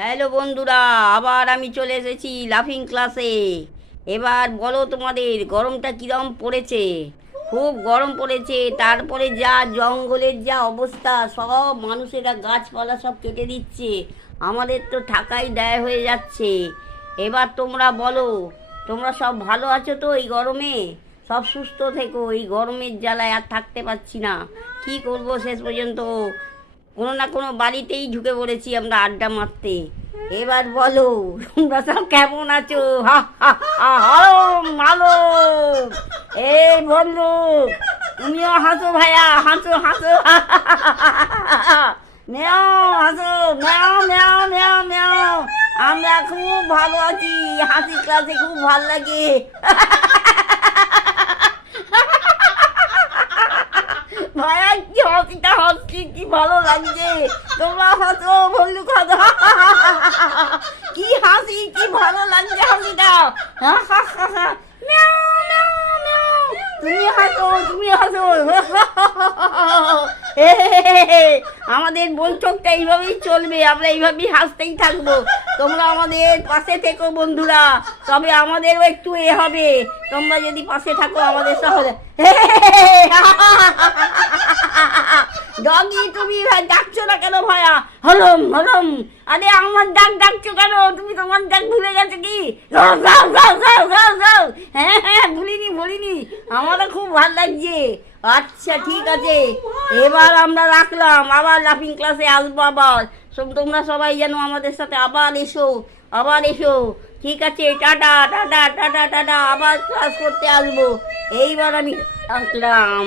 Hello বন্ধুরা, আবার আমি চলে এসেছি লাফিং ক্লাসে। এবার বলো তোমাদের গরমটা কিরম পড়েছে। খুব গরম পড়েছে। তারপরে যা জঙ্গলের যা অবস্থা, সব মানুষেরা গাছপালা সব কেটে দিচ্ছে, আমাদের তো থাকাই দায় হয়ে যাচ্ছে। এবার তোমরা বলো, তোমরা সব ভালো আছো তো এই গরমে? সব সুস্থ থেকো, এই গরমের জ্বালায় আর থাকতে পারছি না। কি করব, শেষ পর্যন্ত কোনো না কোনো বাড়িতেই ঢুকে পড়েছি আমরা আড্ডা মারতে। এবার বলো তোমরা সব কেমন আছো? হা হা হা ভালো। এই বন্ধু, তুমিও হাসো ভাইয়া, হাসো হাসো, মেও হাসো, মেও মেও মেও মেও। আমরা খুব ভালো আছি, হাসি ক্লাসে খুব ভালো লাগে। ভাইয়া কি হাসিটা হাসছি, কি ভালো লাগছে। তোমরা হাসো, বন্ধু হাসো, কি হাসি, কি ভালো লাগছে হাসিটা। তুমি হাসো, তুমি হাসো। আমাদের বৈঠকটা এইভাবেই চলবে, আমরা এইভাবেই হাসতেই থাকবো। তোমরা আমাদের পাশে থেকো বন্ধুরা, তবে আমাদেরও একটু হবে। তোমরা যদি পাশে থাকো আমাদের তাহলে। ডগি, তুমি ডাকছো না কেন ভাইয়া? হলম হলম। আরে আমার ডাক ডাকছো কেন? তুমি তোমার ডাক ভুলে গেছো কি? হ্যাঁ হ্যাঁ, ভুলিনি। আমারও খুব ভালো লাগছে। আচ্ছা ঠিক আছে, এবার আমরা রাখলাম। আবার লাফিং ক্লাসে আসবো আবার। তোমরা সবাই যেন আমাদের সাথে আবার এসো। ঠিক আছে, টাটা টাটা টাটা টাটা। আবার ক্লাস করতে আসবো। এইবার আমি রাখলাম।